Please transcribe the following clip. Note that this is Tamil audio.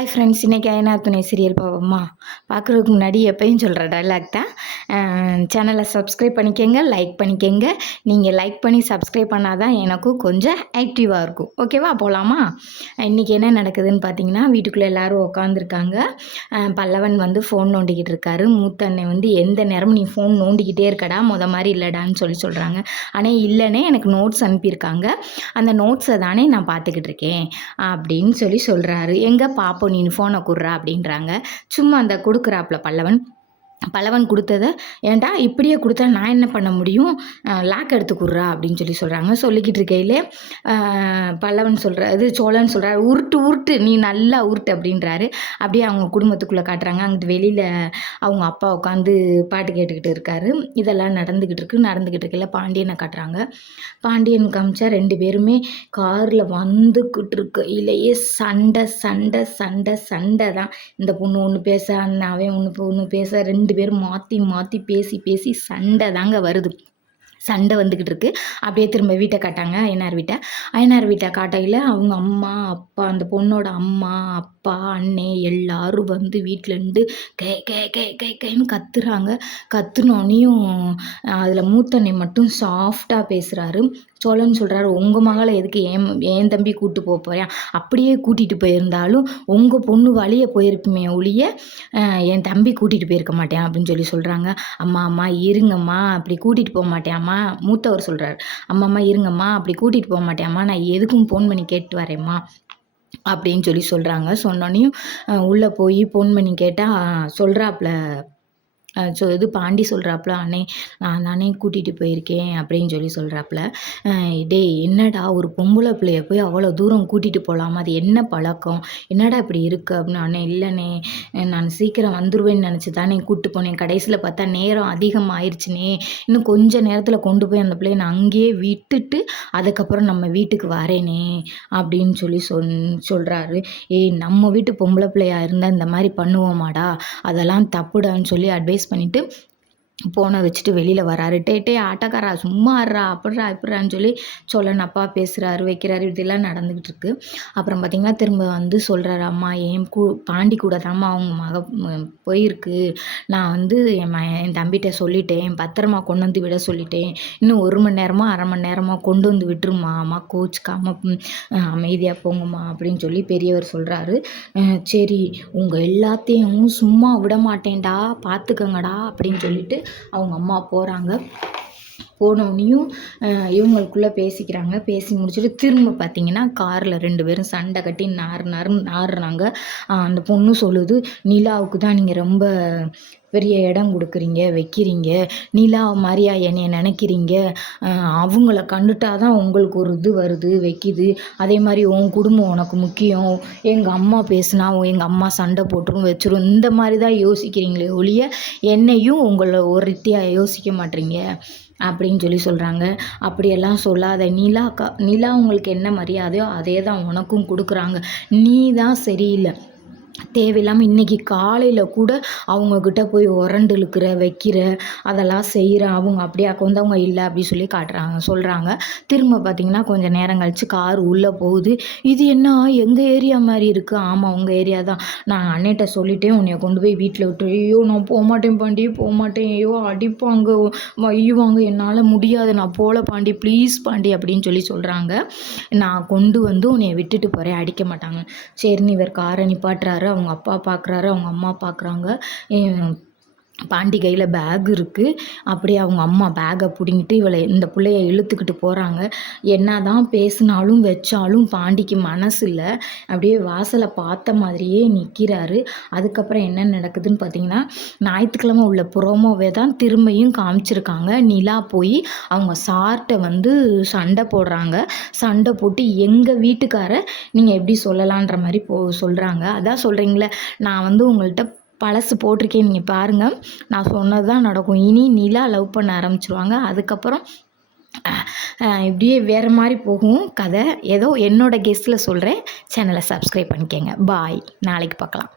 ஹாய் ஃப்ரெண்ட்ஸ் இன்றைக்கி ஐநா துணை சீரியல் போவோமா? பார்க்குறதுக்கு முன்னாடி எப்பயும் சொல்கிற டைலாக் தான். சேனலை சப்ஸ்கிரைப் பண்ணிக்கோங்க லைக் பண்ணிக்கோங்க. நீங்கள் லைக் பண்ணி சப்ஸ்கிரைப் பண்ணால் தான் எனக்கும் கொஞ்சம் ஆக்டிவாக இருக்கும். ஓகேவா போகலாமா இன்றைக்கி என்ன நடக்குதுன்னு பார்த்தீங்கன்னா வீட்டுக்குள்ளே எல்லோரும் உட்காந்துருக்காங்க பல்லவன் வந்து ஃபோன் நோண்டிக்கிட்டு இருக்காரு. மூத்த அண்ணன் வந்து எந்த நேரமும் நீ ஃபோன் நோண்டிக்கிட்டே இருக்கடா முத மாதிரி இல்லைடான்னு சொல்லி சொல்கிறாங்க ஆனால் இல்லைன்னே எனக்கு நோட்ஸ் அனுப்பியிருக்காங்க. அந்த நோட்ஸை தானே நான் பார்த்துக்கிட்டு இருக்கேன். அப்படின்னு சொல்லி சொல்கிறாரு எங்கே பாப்பா நீ ஃபோனை கொடுறா அப்படின்றாங்க. சும்மா அந்த கொடுக்குறாப்புல பல்லவன். பல்லவன் கொடுத்தத ஏன்டா இப்படியே கொடுத்தா நான் என்ன பண்ண முடியும்? லாக் எடுத்து கொடுறா அப்படின்னு சொல்லி சொல்கிறாங்க சொல்லிக்கிட்டு இருக்கையிலே பல்லவன் சொல்கிற இது சோழன் சொல்கிறாரு உருட்டு உருட்டு நீ நல்லா உருட்டு அப்படின்றாரு. அப்படியே அவங்க குடும்பத்துக்குள்ளே காட்டுறாங்க. அங்கிட்டு வெளியில் அவங்க அப்பா உட்காந்து பாட்டு கேட்டுக்கிட்டு இருக்காரு. இதெல்லாம் நடந்துக்கிட்டு இருக்கு. நடந்துக்கிட்டு இருக்கையில் பாண்டியனை காட்டுறாங்க. பாண்டியன் காமிச்சா ரெண்டு பேருமே காரில் வந்துக்கிட்டு இருக்கையிலேயே சண்டை சண்டை சண்டை சண்டை தான். இந்த பொண்ணு ஒன்று பேச அவன் ஒன்று ஒன்று பேச ரெண்டு ரெண்டு பேரும் மாற்றி மாற்றி பேசி பேசி சண்டை தாங்க வருது. சண்டை வந்துக்கிட்டு இருக்கு. அப்படியே திரும்ப வீட்டை காட்டாங்க ஐயனார் வீட்டை. ஐயனார் வீட்டை காட்டையில் அவங்க அம்மா அப்பா அந்த பொண்ணோட அம்மா அப்பா அண்ணே எல்லாரும் வந்து வீட்டிலேருந்து கே கே கே கே கேன்னு கத்துறாங்க. கத்துனோனையும் அதில் மூத்தண்ணே மட்டும் சாஃப்டாக பேசுகிறாரு சோழன் சொல்கிறாரு உங்கள் மகளை எதுக்கு ஏன் ஏன் தம்பி கூட்டு போக போகிறேன் அப்படியே கூட்டிகிட்டு போயிருந்தாலும் உங்கள் பொண்ணு வழியே போயிருக்குமே ஒழிய என் தம்பி கூட்டிகிட்டு போயிருக்க மாட்டேன் அப்படின்னு சொல்லி சொல்கிறாங்க அம்மா அம்மா இருங்கம்மா அப்படி கூட்டிகிட்டு போக மாட்டேம்மா மூத்தவர் சொல்கிறார் அம்மா அம்மா இருங்கம்மா அப்படி கூட்டிகிட்டு போக மாட்டேம்மா நான் எதுக்கும் ஃபோன் பண்ணி கேட்டு வரேம்மா அப்படின்னு சொல்லி சொல்கிறாங்க சொன்னோன்னையும் உள்ளே போய் ஃபோன் பண்ணி கேட்டால் சொல்கிறாப்புல ஸோ இது பாண்டி சொல்கிறாப்புல அண்ணே நான் தானே கூட்டிகிட்டு போயிருக்கேன் அப்படின்னு சொல்லி சொல்கிறாப்புல டே என்னடா ஒரு பொம்பளை பிள்ளைய போய் அவ்வளோ தூரம் கூட்டிகிட்டு போகலாமா அது என்ன பழக்கம்? என்னடா இப்படி இருக்குது அப்படின்னு அண்ணே இல்லைண்ணே நான் சீக்கிரம் வந்துடுவேன்னு நினச்சி தானே கூப்பிட்டு போனேன். கடைசியில் பார்த்தா நேரம் அதிகம் ஆயிடுச்சுனே இன்னும் கொஞ்சம் நேரத்தில் கொண்டு போய் அந்த பிள்ளைய நான் அங்கேயே விட்டுட்டு அதுக்கப்புறம் நம்ம வீட்டுக்கு வரேனே அப்படின்னு சொல்லி சொன் சொல்கிறாரு ஏய் நம்ம வீட்டு பொம்பளை பிள்ளையாக இருந்தால் இந்த மாதிரி பண்ணுவோமாடா? அதெல்லாம் தப்புடான்னு சொல்லி அட்வைஸ் ரிலீஸ் பண்ணிவிட்டு ஃபோனை வச்சுட்டு வெளியில் வராரு. டே டே ஆட்டோக்காரா சும்மா ஆடுறா அப்படிறா இப்படிறான்னு சொல்லி சொல்லன் அப்பா பேசுகிறாரு வைக்கிறாரு. இதெல்லாம் நடந்துக்கிட்டு இருக்கு. அப்புறம் பார்த்திங்கன்னா திரும்ப வந்து சொல்கிறாரு அம்மா என் கூ பாண்டி கூட தாம்மா அவங்க மக போயிருக்கு. நான் வந்து என் ம என் தம்பிகிட்ட சொல்லிட்டேன். பத்திரமா கொண்டு வந்து விட சொல்லிட்டேன். இன்னும் ஒரு மணி நேரமாக அரை மணி நேரமாக கொண்டு வந்து விட்டுருமா அம்மா கோச்சுக்காம அமைதியாக போங்கம்மா அப்படின்னு சொல்லி பெரியவர் சொல்கிறாரு சரி உங்கள் எல்லாத்தையும் சும்மா விட மாட்டேன்டா பார்த்துக்கங்கடா அப்படின்னு சொல்லிட்டு அவங்க அம்மா போகிறாங்க போனோடனையும் இவங்களுக்குள்ளே பேசிக்கிறாங்க. பேசி முடிச்சுட்டு திரும்ப பார்த்தீங்கன்னா காரில் ரெண்டு பேரும் சண்டை கட்டி நார் நறு நாறுறாங்க அந்த பொண்ணு சொல்லுது நிலாவுக்கு தான் நீங்கள் ரொம்ப பெரிய இடம் கொடுக்குறீங்க வைக்கிறீங்க. நிலா மாதிரியா என்னைய நினைக்கிறீங்க. அவங்கள கண்டுட்டா தான் உங்களுக்கு ஒரு இது வருது வைக்கிது. அதே மாதிரி உன் குடும்பம் உனக்கு முக்கியம். எங்கள் அம்மா பேசுனா எங்கள் அம்மா சண்டை போட்டுரும் வச்சிரும். இந்த மாதிரி தான் யோசிக்கிறீங்களே ஒழிய என்னையும் உங்களை ஒருத்தியாக யோசிக்க மாட்டீங்க. அப்படின்னு சொல்லி சொல்கிறாங்க அப்படியெல்லாம் சொல்லாத நிலா க நிலா உங்களுக்கு என்ன மரியாதையோ அதே தான் உனக்கும் கொடுக்குறாங்க. நீ தான் சரியில்லை. தேவையில்லாமல் இன்றைக்கி காலையில் கூட அவங்கக்கிட்ட போய் உரண்டு இழுக்கிற வைக்கிற அதெல்லாம் செய்கிற அவங்க அப்படியே வந்தவங்க இல்லை அப்படி சொல்லி காட்டுறாங்க சொல்கிறாங்க திரும்ப பார்த்திங்கன்னா கொஞ்சம் நேரம் கழித்து கார் உள்ளே போகுது. இது என்ன? எங்கள் ஏரியா மாதிரி இருக்குது ஆமாம் உங்கள் ஏரியா தான். நான் அன்னைகிட்ட சொல்லிட்டேன் உன்னைய கொண்டு போய் வீட்டில் விட்டு ஐயோ நான் போக மாட்டேன் பாண்டி போக மாட்டேன். ஐயோ அடிப்பாங்க வையுவாங்க என்னால் முடியாது. நான் போல பாண்டி ப்ளீஸ் பாண்டி அப்படின்னு சொல்லி சொல்கிறாங்க நான் கொண்டு வந்து உன்னைய விட்டுட்டு போகிறேன் அடிக்க மாட்டாங்க. சரின்னு இவர் காரை நிப்பாட்டுறாரு அவங்க அப்பா பார்க்குறாரு அவங்க அம்மா பார்க்குறாங்க பாண்டி கையில் பேக் இருக்குது அப்படியே அவங்க அம்மா பேக்கை பிடிங்கிட்டு இவளை இந்த பிள்ளைய இழுத்துக்கிட்டு போகிறாங்க என்ன தான் பேசினாலும் வச்சாலும் பாண்டிக்கு மனசு இல்லை. அப்படியே வாசலை பார்த்த மாதிரியே நிற்கிறாரு அதுக்கப்புறம் என்ன நடக்குதுன்னு பார்த்தீங்கன்னா ஞாயிற்றுக்கிழமை உள்ள புரோமோவே தான் திரும்பியும் காமிச்சிருக்காங்க. நிலா போய் அவங்க சார்ட்டை வந்து சண்டை போடுறாங்க. சண்டை போட்டு எங்கள் வீட்டுக்கார நீங்கள் எப்படி சொல்லலான்ற மாதிரி போ சொல்கிறாங்க அதான் சொல்கிறீங்களே நான் வந்து உங்கள்கிட்ட பழசு போட்டிருக்கேன் நீங்கள் பாருங்கள் நான் சொன்னது தான் நடக்கும். இனி நிலா லவ் பண்ண ஆரம்பிச்சிருவாங்க. அதுக்கப்புறம் இப்படியே வேறு மாதிரி போகும் கதை. ஏதோ என்னோடய கெஸ்ட்டில் சொல்கிறேன் சேனலை சப்ஸ்கிரைப் பண்ணிக்கோங்க. பாய் நாளைக்கு பார்க்கலாம்.